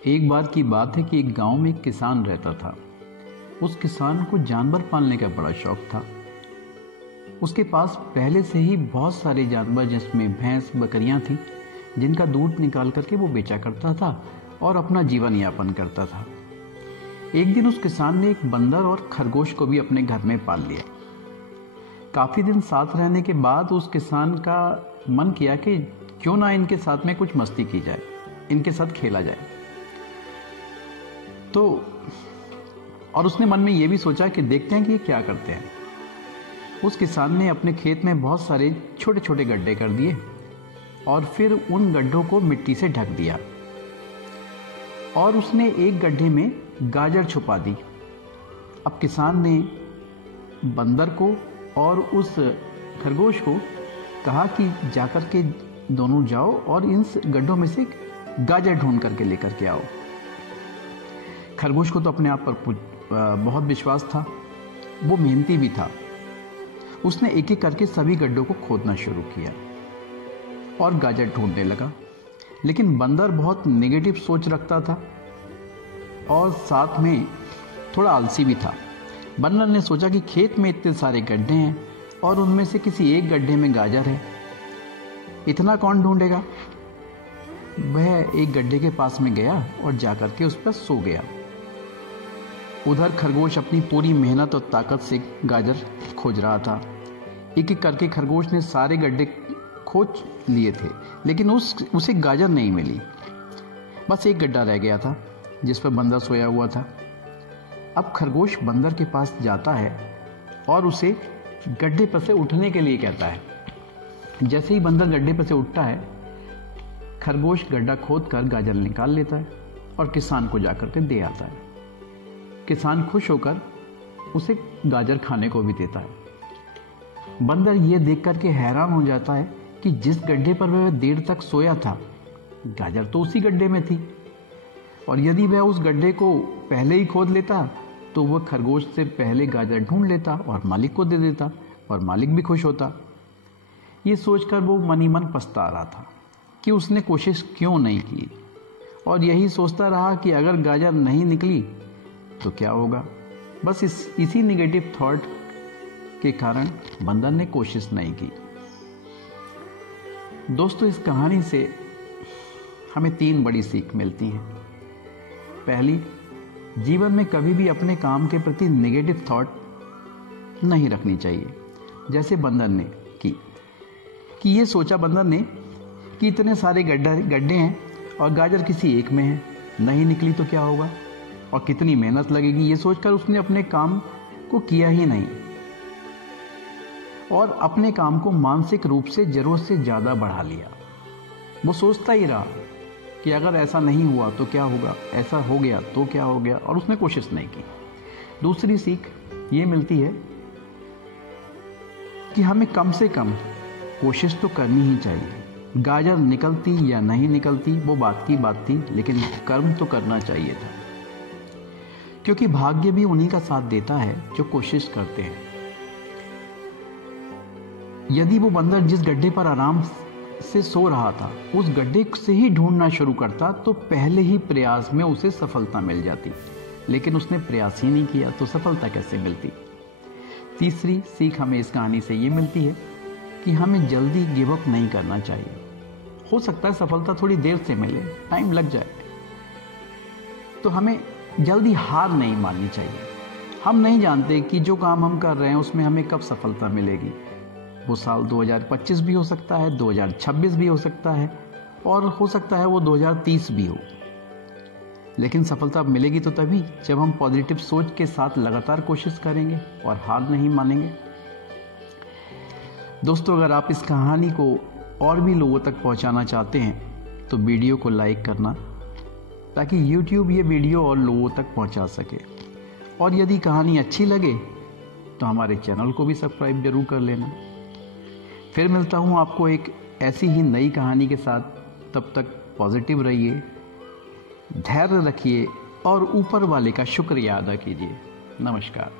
एक बार की बात है कि एक गांव में एक किसान रहता था। उस किसान को जानवर पालने का बड़ा शौक था। उसके पास पहले से ही बहुत सारे जानवर जिसमें भैंस बकरियां थी, जिनका दूध निकाल करके वो बेचा करता था और अपना जीवन यापन करता था। एक दिन उस किसान ने एक बंदर और खरगोश को भी अपने घर में पाल लिया। काफी दिन साथ रहने के बाद उस किसान का मन किया कि क्यों ना इनके साथ में कुछ मस्ती की जाए, इनके साथ खेला जाए। और उसने मन में यह भी सोचा कि देखते हैं कि ये क्या करते हैं। उस किसान ने अपने खेत में बहुत सारे छोटे छोटे गड्ढे कर दिए और फिर उन गड्ढों को मिट्टी से ढक दिया और उसने एक गड्ढे में गाजर छुपा दी। अब किसान ने बंदर को और उस खरगोश को कहा कि जाकर के दोनों जाओ और इन गड्ढों में से गाजर ढूंढ करके लेकर के आओ। खरगोश को तो अपने आप पर बहुत विश्वास था, वो मेहनती भी था। उसने एक एक करके सभी गड्ढों को खोदना शुरू किया और गाजर ढूंढने लगा। लेकिन बंदर बहुत नेगेटिव सोच रखता था और साथ में थोड़ा आलसी भी था। बंदर ने सोचा कि खेत में इतने सारे गड्ढे हैं और उनमें से किसी एक गड्ढे में गाजर है, इतना कौन ढूंढेगा। वह एक गड्ढे के पास में गया और जाकर के उस पर सो गया। उधर खरगोश अपनी पूरी मेहनत और ताकत से गाजर खोज रहा था। एक एक करके खरगोश ने सारे गड्ढे खोज लिए थे, लेकिन उसे गाजर नहीं मिली। बस एक गड्ढा रह गया था जिस पर बंदर सोया हुआ था। अब खरगोश बंदर के पास जाता है और उसे गड्ढे पर से उठने के लिए कहता है। जैसे ही बंदर गड्ढे पर से उठता है, खरगोश गड्ढा खोद कर गाजर निकाल लेता है और किसान को जाकर के दे आता है। किसान खुश होकर उसे गाजर खाने को भी देता है। बंदर यह देख करके हैरान हो जाता है कि जिस गड्ढे पर वह देर तक सोया था, गाजर तो उसी गड्ढे में थी, और यदि वह उस गड्ढे को पहले ही खोद लेता तो वह खरगोश से पहले गाजर ढूंढ लेता और मालिक को दे देता और मालिक भी खुश होता। ये सोचकर वो मन ही मन पछता रहा था कि उसने कोशिश क्यों नहीं की, और यही सोचता रहा कि अगर गाजर नहीं निकली तो क्या होगा। बस इसी नेगेटिव थॉट के कारण बंदर ने कोशिश नहीं की। दोस्तों, इस कहानी से हमें 3 बड़ी सीख मिलती हैं। पहली, जीवन में कभी भी अपने काम के प्रति नेगेटिव थॉट नहीं रखनी चाहिए, जैसे बंदर ने कि ये सोचा बंदर ने कि इतने सारे गड्ढे हैं और गाजर किसी एक में है, नहीं निकली तो क्या होगा और कितनी मेहनत लगेगी। ये सोचकर उसने अपने काम को किया ही नहीं और अपने काम को मानसिक रूप से जरूरत से ज़्यादा बढ़ा लिया। वो सोचता ही रहा कि अगर ऐसा नहीं हुआ तो क्या होगा, ऐसा हो गया तो क्या हो गया, और उसने कोशिश नहीं की। दूसरी सीख ये मिलती है कि हमें कम से कम कोशिश तो करनी ही चाहिए। गाजर निकलती या नहीं निकलती वो बात की बात थी, लेकिन कर्म तो करना चाहिए था, क्योंकि भाग्य भी उन्हीं का साथ देता है जो कोशिश करते हैं। यदि वो बंदर जिस गड्ढे पर आराम से सो रहा था उस गड्ढे से ही ढूंढना शुरू करता तो पहले ही प्रयास में उसे सफलता मिल जाती, लेकिन उसने प्रयास ही नहीं किया तो सफलता कैसे मिलती। तीसरी सीख हमें इस कहानी से ये मिलती है कि हमें जल्दी गिव अप नहीं करना चाहिए। हो सकता है सफलता थोड़ी देर से मिले, टाइम लग जाए, तो हमें जल्दी हार नहीं माननी चाहिए। हम नहीं जानते कि जो काम हम कर रहे हैं उसमें हमें कब सफलता मिलेगी। वो साल 2025 भी हो सकता है, 2026 भी हो सकता है, और हो सकता है वो 2030 भी हो। लेकिन सफलता मिलेगी तो तभी जब हम पॉजिटिव सोच के साथ लगातार कोशिश करेंगे और हार नहीं मानेंगे। दोस्तों, अगर आप इस कहानी को और भी लोगों तक पहुंचाना चाहते हैं तो वीडियो को लाइक करना, ताकि YouTube ये वीडियो और लोगों तक पहुंचा सके। और यदि कहानी अच्छी लगे तो हमारे चैनल को भी सब्सक्राइब जरूर कर लेना। फिर मिलता हूं आपको एक ऐसी ही नई कहानी के साथ। तब तक पॉजिटिव रहिए, धैर्य रखिए और ऊपर वाले का शुक्रिया अदा कीजिए। नमस्कार।